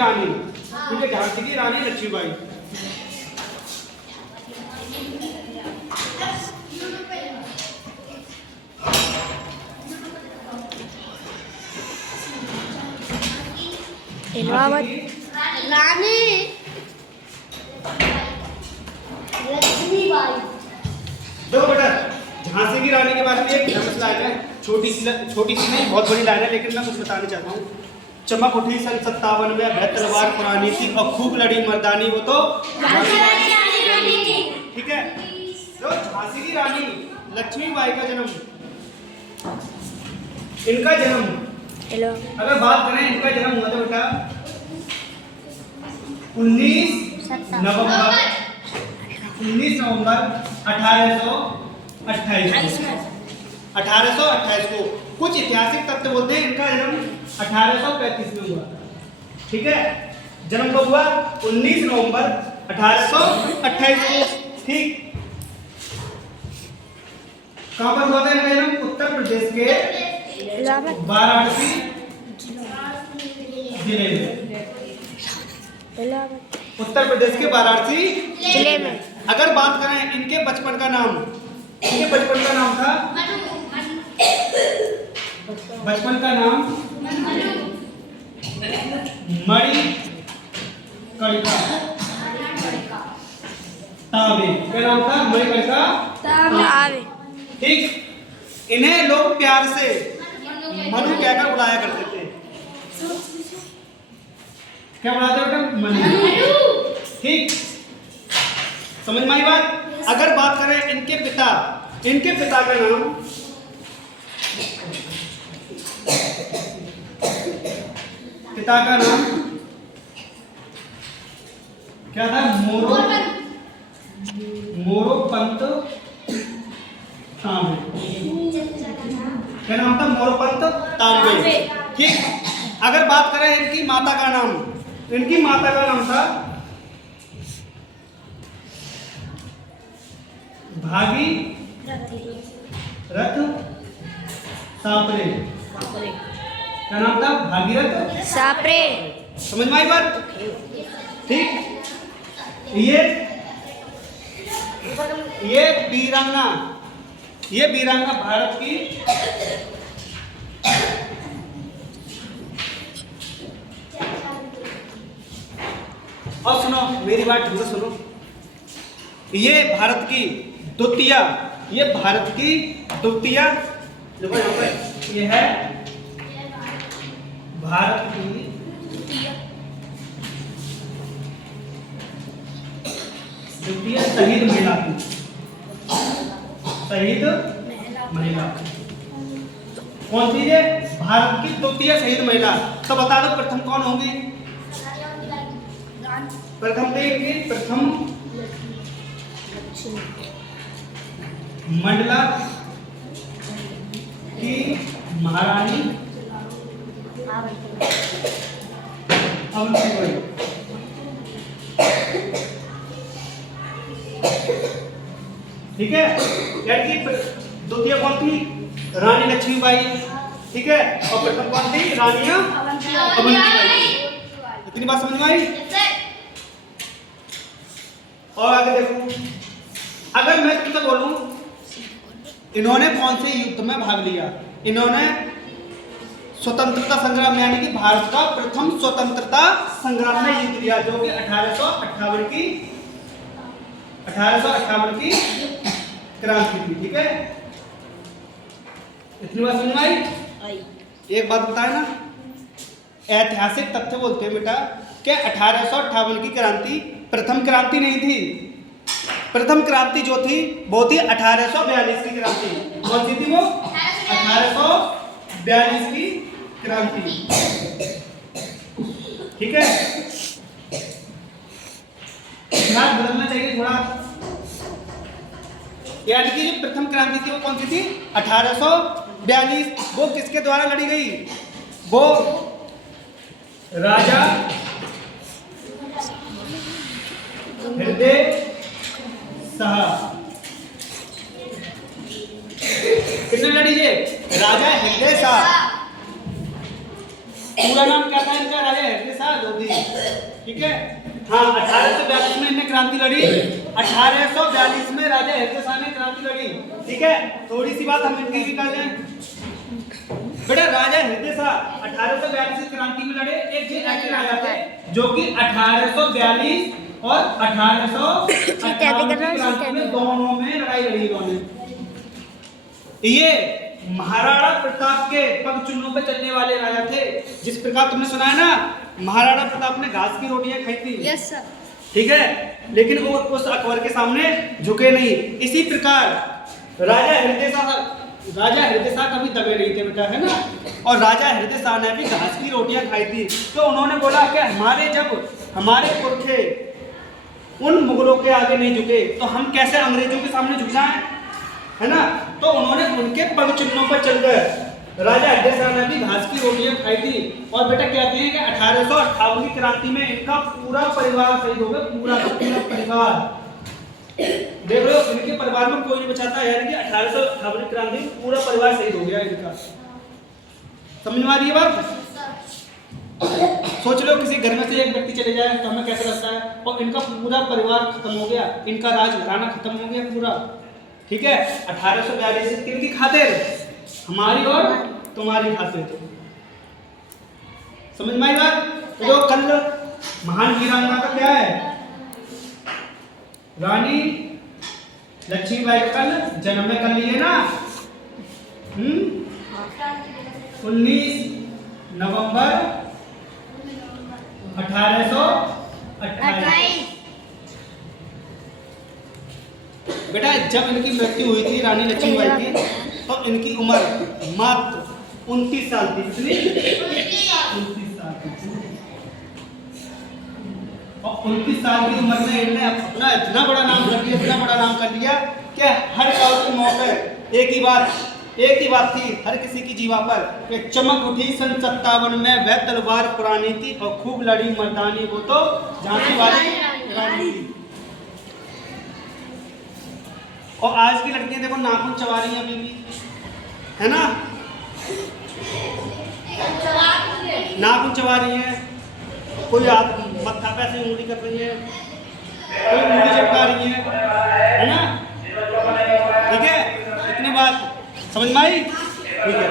रानी, ठीक है, झांसी की रानी लक्ष्मीबाई। इलाहाबाद रानी लक्ष्मीबाई। देखो बेटा, झांसी की रानी के बारे में एक फेमस लाइन है, छोटी सी नहीं, बहुत बड़ी लाइन है, लेकिन मैं कुछ बताना चाहता हूँ। चमक उठी सन 57 में, भय तलवार पुरानी थी और खूब लड़ी मर्दानी, वो तो रानी थी। ठीक है। तो झांसी की रानी लक्ष्मीबाई का जन्म, इनका जन्म, अगर बात करें इनका जन्म हुआ था बेटा 19 नवंबर 1828 को। कुछ ऐतिहासिक तथ्य बोलते हैं इनका जन्म 1835 में हुआ, ठीक है। जन्म कब हुआ? 19 नवंबर 1828 को, ठीक। कहां पर हुआ था इनका जन्म? उत्तर प्रदेश के वाराणसी जिले में, उत्तर प्रदेश के वाराणसी जिले में। अगर बात करें इनके बचपन का नाम, इनके बचपन का नाम था, बचपन का नाम मणिकर्णिका ताबे। क्या नाम था? मणिकर्णिका ताबे, ठीक। इन्हें लोग प्यार से मनु कहकर बुलाया करते थे। क्या बुलाते बेटा? मनु, ठीक। समझ में आई बात? अगर बात करें इनके पिता का नाम, पिता का नाम क्या था? मोरोपंत तांबे। क्या नाम था? मोरोपंत तांबे, ठीक। अगर बात करें इनकी माता का नाम, इनकी माता का नाम था भागीरथ सापरे। क्या नाम था? भागीरथ सापरे। समझ में आई बात? ठीक। ये वीरांगना भारत की और सुनो मेरी बात ढंग से सुनो। ये भारत की द्वितीय, देखो यहाँ पे ये है भारत की द्वितीय शहीद महिला थी, शहीद महिला कौन थी? ये भारत की द्वितीय शहीद महिला। तो बता दो प्रथम कौन होंगी? प्रथम मंडला की महारानी अवंतीबाई, ठीक है। यानी द्वितीय कौन थी? रानी लक्ष्मीबाई, ठीक है। और प्रथम कौन थी? रानी अवंतीबाई। इतनी बात समझ में आई? और आगे देखो, अगर मैं तुमसे बोलूं इन्होंने कौन से युद्ध में भाग लिया? इन्होंने स्वतंत्रता संग्राम, यानी कि भारत का प्रथम स्वतंत्रता संग्राम में युद्ध लिया, जो कि 1858 की क्रांति थी, ठीक है। इतनी बात समझ में आई? एक बात बताए ना, ऐतिहासिक तथ्य बोलते हैं बेटा कि 1858 की क्रांति प्रथम क्रांति नहीं थी। प्रथम क्रांति जो थी वो थी 1842 की क्रांति। कौन सी थी वो? 1842 की क्रांति, ठीक है। इतिहास बदलना चाहिए थोड़ा। यानी कि प्रथम क्रांति थी वो कौन सी थी? 1842। वो किसके द्वारा लड़ी गई? वो राजा हृदय शाह। किसने लड़ी ये? राजा हृदय शाह। पूरा नाम क्या था इनका? राजा हृदय शाह लोधी। ठीक है, हाँ 1842 में इन्हें क्रांति लड़ी, 1842 में राजा हृदय शाह ने क्रांति लड़ी। ठीक है, थोड़ी सी बात हम इनकी भी कर लें बेटा। राजा हृदय शाह 1842 की क्रांति में लड़े। एक जी ऐसे राजा थे जो कि 1842 और 1858 की क्रांति में दोनों में लड़ाई लड़ी इन्होंने। ये महाराणा प्रताप के पग चूल्हों पे चलने वाले राजा थे। जिस प्रकार तुमने सुना है ना, महाराणा प्रताप ने घास की रोटियां खाई थी। Yes sir. ठीक है, लेकिन वो उस अकबर के सामने झुके नहीं। इसी प्रकार राजा हृदय शाह कभी दबे नहीं थे बेटा, है ना। और राजा हृदय शाह ने भी घास की रोटियां खाई थी। तो उन्होंने बोला कि हमारे पुरखे उन मुगलों के आगे नहीं झुके तो हम कैसे अंग्रेजों के सामने झुक जाएं, है ना। तो उन्होंने उनके पग चिन्हों पर चलकर राजा हृदय शाह ने भी घास की रोटियां खाई थी। और बेटा कहते हैं कि 1858 की क्रांति में इनका पूरा परिवार शहीद हो गया, पूरा का पूरा परिवार। देख रहे हो, इनके परिवार में कोई नहीं बचाता, यानी कि 1858 की क्रांति में पूरा परिवार शहीद हो गया इनका। समझ में आ रही है बात? सोच लो किसी घर में से एक व्यक्ति चले जाए तो हमें कैसा लगता है, और इनका पूरा परिवार खत्म हो गया, इनका राज घराना खत्म हो गया पूरा। ठीक है, 1842 किनकी खातिर? हमारी और तुम्हारी खातिर। समझ में आई बात? तो कल महान वीरांगना का क्या है? रानी लक्ष्मीबाई का कल जन्म में कर लिए ना। 19 नवंबर 1828। बेटा जब इनकी मृत्यु हुई थी रानी लक्ष्मीबाई की, तो इनकी उम्र मात्र 29 साल थी। कितनी? 29 साल थी। और 29 साल की उम्र में इन्होंने अपना इतना बड़ा नाम कर लिया, इतना बड़ा नाम कर लिया कि हर काल की मौत है। एक ही बात थी हर किसी की जीवा पर कि चमक उठी सन 57 में वह तलवार पुरानी थी और खूब लड़ी मर्दानी, वो तो झांसी वाली रानी थी। और आज की लड़कियां देखो नाखून चबा रही हैं अभी भी, है ना। नाखून चबा रही हैं, कोई मत्था पे ऐसे उंगली कर रही है, कोई उंगली चिपका रही है ना। ठीक है, इतनी बात समझ में आई? ठीक है।